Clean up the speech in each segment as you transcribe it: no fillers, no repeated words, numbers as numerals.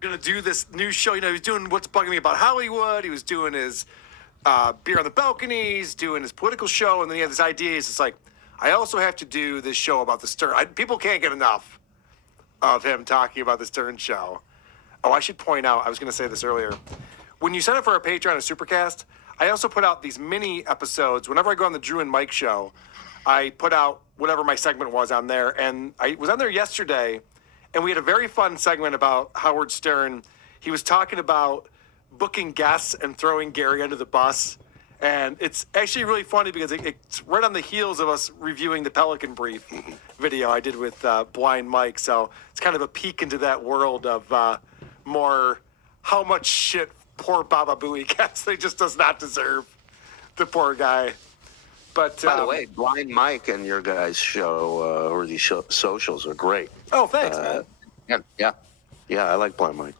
going to do this new show. You know, he was doing What's Bugging Me About Hollywood. He was doing his Beer on the Balconies, doing his political show. And then he had this idea. It's like, I also have to do this show about the Stern. People can't get enough of him talking about the Stern show. Oh, I should point out, I was going to say this earlier. When you sign up for our Patreon or Supercast, I also put out these mini episodes. Whenever I go on the Drew and Mike show, I put out whatever my segment was on there. And I was on there yesterday, and we had a very fun segment about Howard Stern. He was talking about booking guests and throwing Gary under the bus. And it's actually really funny because it's right on the heels of us reviewing the Pelican Brief video I did with Blind Mike. So it's kind of a peek into that world of more how much shit poor Baba Booey gets. They just does not deserve, the poor guy. But by the way, Blind Mike and your guys' show or these socials are great. Oh, thanks, man. Yeah, I like Blind Mike.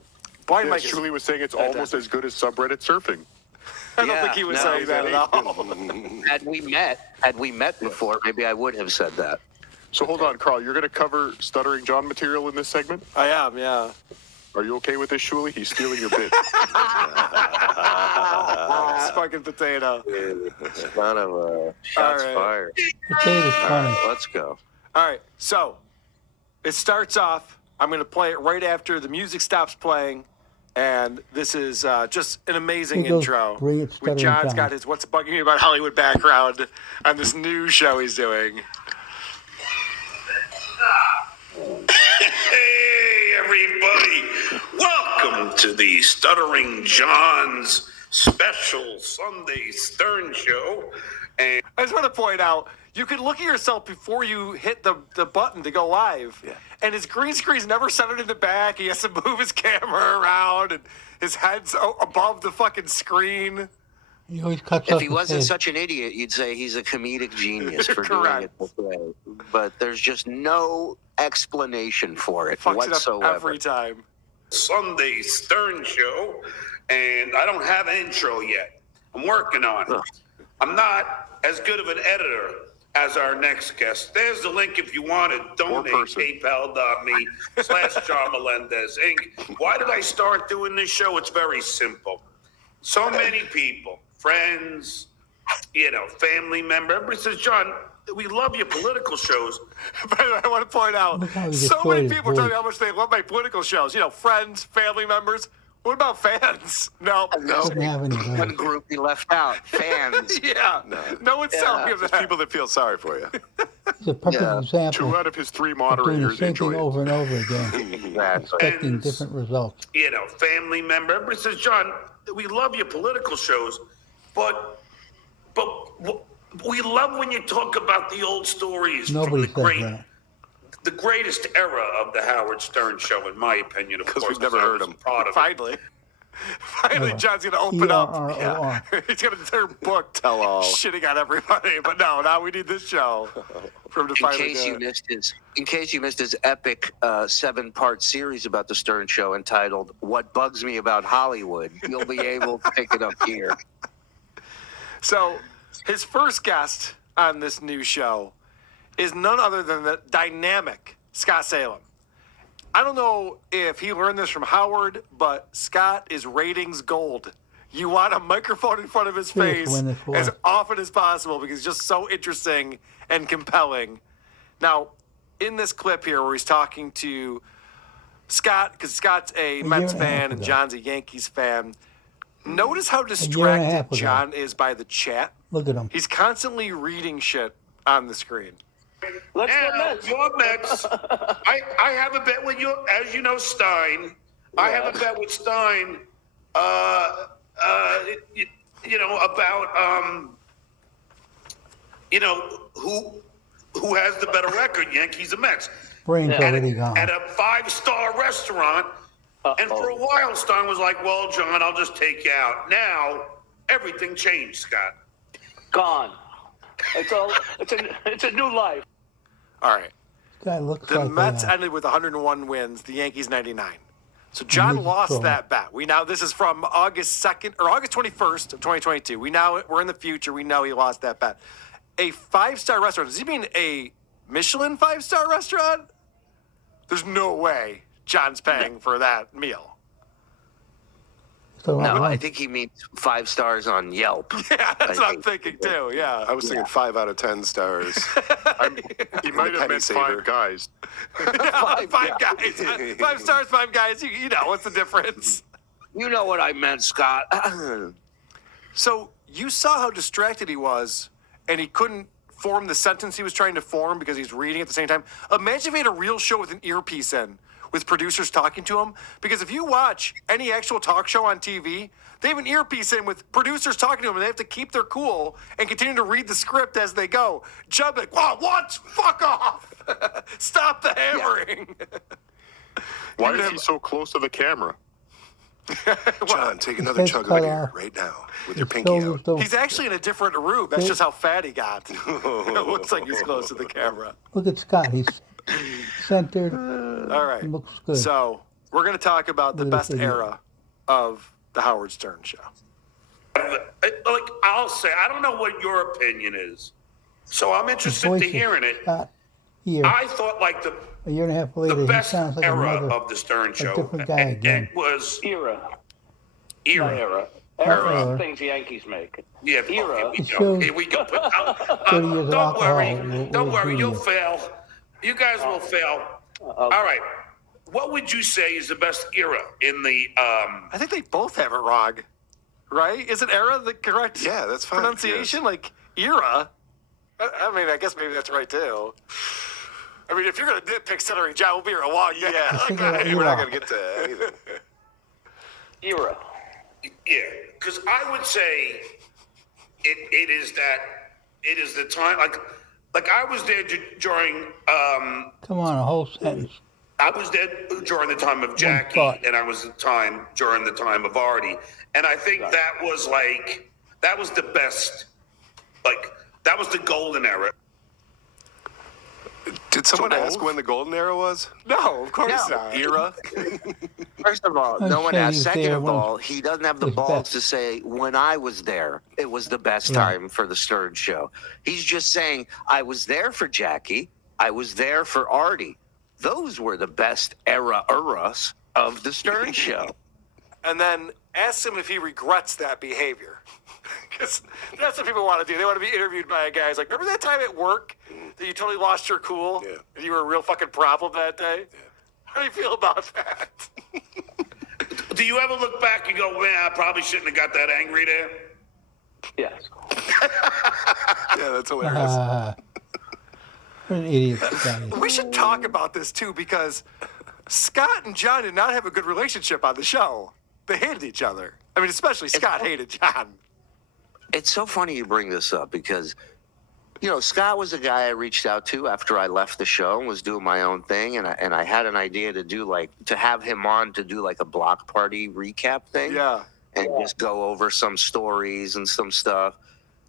Blind Mike Julie was saying it's almost as good as subreddit surfing. I don't think he was saying that at all. Had we met before, maybe I would have said that. So hold on, Carl. You're going to cover Stuttering John material in this segment? I am, yeah. Are you okay with this, Shuli? He's stealing your bit. Fucking potato. Son of a shots fired. Potato's funny. Let's go. All right, so it starts off. I'm going to play it right after the music stops playing. And this is just an amazing intro. With John's got his What's Bugging Me About Hollywood background on this new show he's doing. Hey, everybody. Welcome to the Stuttering John's special Sunday Stern show. And I just want to point out, you can look at yourself before you hit the button to go live. Yeah. And his green screen's never centered in the back. He has to move his camera around, and his head's above the fucking screen. He always cuts If he wasn't such an idiot, you'd say he's a comedic genius for doing it this way. But there's just no explanation for it whatsoever. It up every time. Sunday Stern show, and I don't have an intro yet. I'm working on it. I'm not as good of an editor as our next guest. There's the link if you want to donate. PayPal.me/John Melendez Inc. Why did I start doing this show? It's very simple. So many people, friends, family member. Everybody says, John, we love your political shows. By the way, I want to point out, so many people tell me how much they love my political shows. Friends, family members. What about fans? No. One group he left out. Fans. Yeah. No one's telling him that. People that feel sorry for you. It's a perfect example. 2 out of his 3 moderators enjoy it. Over and over again. Expecting different results. Family member. Everybody says, John, we love your political shows, but we love when you talk about the old stories Nobody from the greatest era of the Howard Stern show, in my opinion. Of course, we've never heard him. Finally, John's going to open up. Yeah. He's going to turn book tell all, shitting on everybody. But no, now we need this show for him to finally do it. In case you missed his epic 7-part series about the Stern show entitled "What Bugs Me About Hollywood," you'll be able to pick it up here. So, his first guest on this new show is none other than the dynamic Scott Salem. I don't know if he learned this from Howard, but Scott is ratings gold. You want a microphone in front of his face as often as possible because he's just so interesting and compelling. Now, in this clip here where he's talking to Scott, because Scott's a Mets fan and John's a Yankees fan, notice how distracted John is by the chat. Look at him. He's constantly reading shit on the screen. Let's your Mets. I have a bet with you, as you know, Stein. Yeah. I have a bet with Stein. About who has the better record, Yankees or Mets. Brain's already gone. At a 5-star restaurant, and for a while, Stein was like, "Well, John, I'll just take you out." Now everything changed, Scott. Gone. It's a new life. All right. The Mets ended with 101 wins, the Yankees 99. So John lost that bet. This is from August 2nd or August 21st of 2022. We're in the future. We know he lost that bet. A 5-star restaurant. Does he mean a Michelin 5-star restaurant? There's no way John's paying for that meal. So No, I think he means 5 stars on Yelp. Yeah, that's what I'm thinking too. Yeah. I was thinking 5 out of 10 stars. He might have penny meant saver. 5 guys. Yeah, five guys. 5 stars, 5 guys. You know, what's the difference? You know what I meant, Scott. So you saw how distracted he was, and he couldn't form the sentence he was trying to form because he's reading at the same time. Imagine if he had a real show with an earpiece in, with producers talking to him. Because if you watch any actual talk show on TV, they have an earpiece in with producers talking to them, and they have to keep their cool and continue to read the script as they go. John be like, "Wow, what? Fuck off! Stop the hammering!" Why is he so close to the camera? John, take another That's chug of cut beer off. right now with your His pinky shoulders out. don't- He's actually in a different room. That's just how fat he got. It looks like he's close to the camera. Look at Scott. He's centered. All right. He looks good. So we're going to talk about the Look at best this idiot. era of the Howard Stern Show. Like I'll say, I don't know what your opinion is, so I'm His interested voice to is hearing it. Scott here. I thought like A year and a half later, the he best sounds like era another. of the Stern Show, different guy and again. was Era. era. Era. Things the Yankees make. Yeah, Era. Here we It go. shows Here we go. 30 years of Don't worry. alcohol will Don't worry. do You'll you. fail. You guys will fail. All right. What would you say is the best era in the? I think they both have it wrong, right? Isn't era the correct Yeah, that's fine. pronunciation? Like era? I mean, I guess maybe that's right too. I mean, if you're going to nitpick Stuttering John, we'll be here a long day. Yeah, think okay, about we're not era. going to get to anything. Era. Yeah, because I would say it is the time like I was there during Come on, a whole sentence. I was there during the time of Jackie, thought. and I was during the time of Artie, and I think that was the best, like that was the golden era. Did someone So ask both? when the golden era was? No, of course No. not. Era? First of all, I'm no one saying asked. he's Second there of when all, he doesn't have the it's balls best. to say, when I was there, it was the best Right. time for the Stern Show. He's just saying, I was there for Jackie. I was there for Artie. Those were the best eras of the Stern Show. And then ask him if he regrets that behavior. Because that's what people want to do. They want to be interviewed by a guy who's like, remember that time at work that you totally lost your cool? Yeah. And you were a real fucking problem that day? Yeah. How do you feel about that? Do you ever look back and go, man, I probably shouldn't have got that angry there? Yes. Yeah, that's hilarious. What an idiot Scott is. We should talk about this too, because Scott and John did not have a good relationship on the show. They hated each other. I mean, especially Scott hated John. It's so funny you bring this up because, you know, Scott was a guy I reached out to after I left the show and was doing my own thing. And I had an idea to have him on to do like a block party recap thing. Yeah. And just go over some stories and some stuff.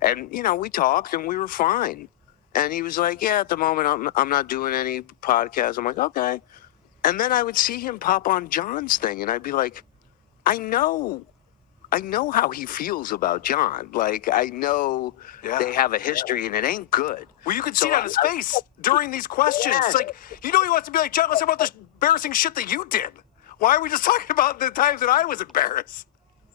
And, you know, we talked and we were fine. And he was like, yeah, at the moment, I'm not doing any podcasts. I'm like, okay. And then I would see him pop on John's thing, and I'd be like, I know how he feels about John. Like, I know Yeah. they have a history, and it ain't good. Well, you could So see it on his face during these questions. Yes. It's like, you know, he wants to be like, John, let's talk about this embarrassing shit that you did. Why are we just talking about the times that I was embarrassed?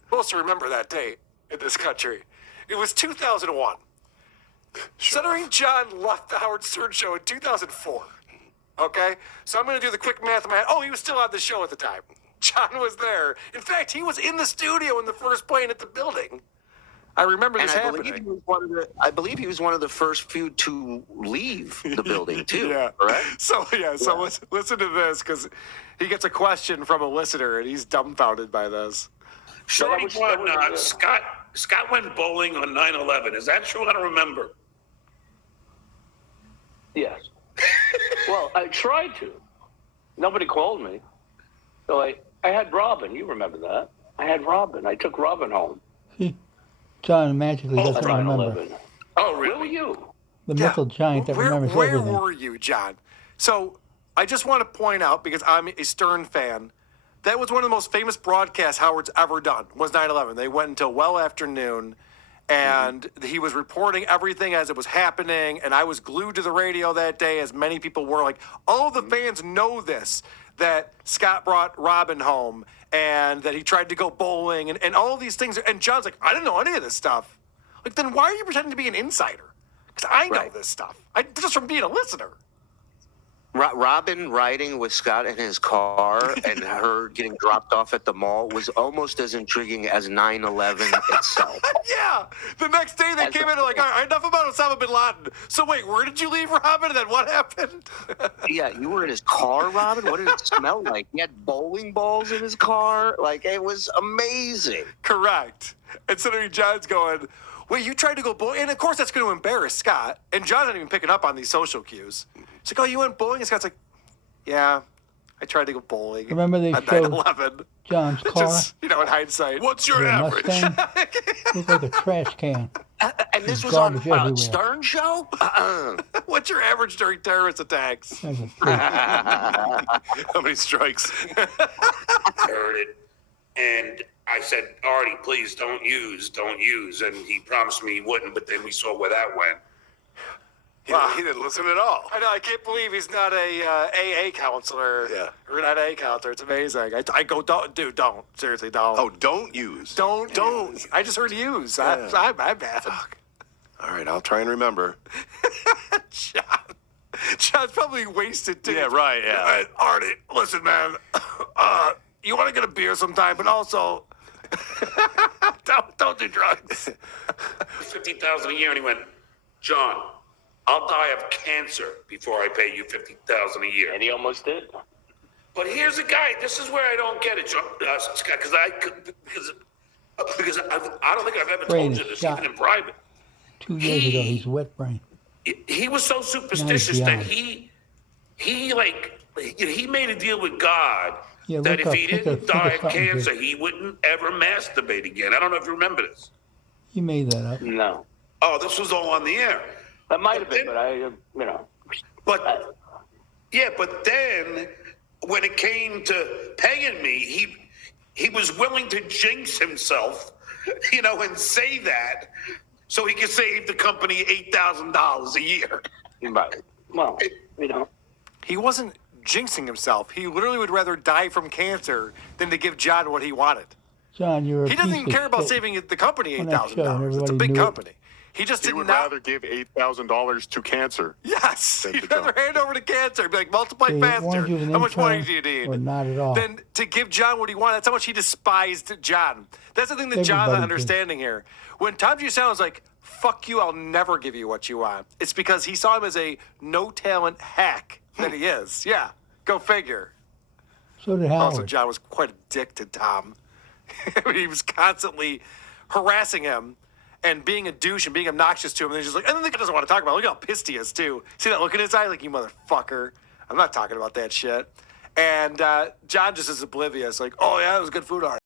Who else remember that date in this country? It was 2001. Stuttering John left the Howard Stern Show in 2004. Okay? So I'm going to do the quick math in my head. Oh, he was still on the show at the time. John was there. In fact, he was in the studio in the first plane at the building. I remember And this I happening. believe he was one of the first few to leave the building, too. Yeah. Correct? So listen to this, because he gets a question from a listener and he's dumbfounded by this. Shorty was- won, that was, Scott went bowling on 9/11. Is that true? I don't remember. Yes. Well, I tried to. Nobody called me. So I had Robin. You remember that? I had Robin. I took Robin home. See, John magically At doesn't remember. 9/11. Oh, Where were really? you? The mental giant that remembers where everything. were you, John? So I just want to point out, because I'm a Stern fan, that was one of the most famous broadcasts Howard's ever done, was 9/11. They went until well after noon, and he was reporting everything as it was happening, and I was glued to the radio that day, as many people were. Like, all of the fans know this. that Scott brought Robin home and that he tried to go bowling and all of these things. And John's like, I didn't know any of this stuff. Like, then why are you pretending to be an insider? Because I know this stuff. Just from being a listener. Robin riding with Scott in his car and her getting dropped off at the mall was almost as intriguing as 9/11 itself. Yeah. The next day they came in and like, all right, enough about Osama bin Laden. So wait, where did you leave Robin? And then what happened? Yeah, you were in his car, Robin? What did it smell like? He had bowling balls in his car? Like, it was amazing. Correct. And Stuttering John's going, wait, you tried to go bowling? And of course that's going to embarrass Scott. And John's not even picking up on these social cues. It's like, oh, you went bowling? And Scott's like, yeah, I tried to go bowling. Remember they on showed 9/11. John's car? Just, in hindsight. What's your average? Looked like a trash can. And this was on everywhere. Stern Show? What's your average during terrorist attacks? How many strikes? Heard it, and I said, Artie, please don't use. And he promised me he wouldn't, but then we saw where that went. He didn't listen at all. I know. I can't believe he's not a AA counselor. Yeah. Or an AA counselor. It's amazing. I go, don't. Seriously, don't. Oh, don't use. Don't. I just heard use. Yeah. I'm bad. All right, I'll try and remember. John's probably wasted, too. Yeah, right, yeah. Artie, listen, man. You want to get a beer sometime, but also... don't do drugs. 50,000 a year, and he went, John, I'll die of cancer before I pay you 50,000 a year. And he almost did. But here's a guy. This is where I don't get it, John, Scott, because I don't think I've ever Brain told you is this, shot. even in private. 2 years ago, he's wet brain. He was so superstitious Nice, that yeah. he made a deal with God Yeah, that look if up, he think of- didn't think of die of something cancer, good. he wouldn't ever masturbate again. I don't know if you remember this. He made that up. No. Oh, this was all on the air. That might have been, but But then when it came to paying me, he was willing to jinx himself, and say that so he could save the company $8,000 a year. Right. Well, He wasn't jinxing himself. He literally would rather die from cancer than to give John what he wanted. John, you're a He doesn't piece even of care about shit. saving the company On that show, $8,000. It's a everybody big knew it. company. He just He did would not. rather give $8,000 to cancer. Yes, Than he'd to rather John. hand over to cancer. Be like, multiply They faster. warned you as an How much money do intern you need? or not at all. Then to give John what he wanted. That's how much he despised John. That's the thing that John's not Everybody did. understanding here. When Tom Giussano was like, fuck you, I'll never give you what you want. It's because he saw him as a no-talent hack that he is. Yeah, go figure. So did Also, Howard. John was quite a dick to Tom. He was constantly harassing him and being a douche and being obnoxious to him. And he's just like, and then the guy doesn't want to talk about it. Look how pissed he is, too. See that look in his eye? Like, you motherfucker. I'm not talking about that shit. And John just is oblivious. Like, oh, yeah, it was good food, all right.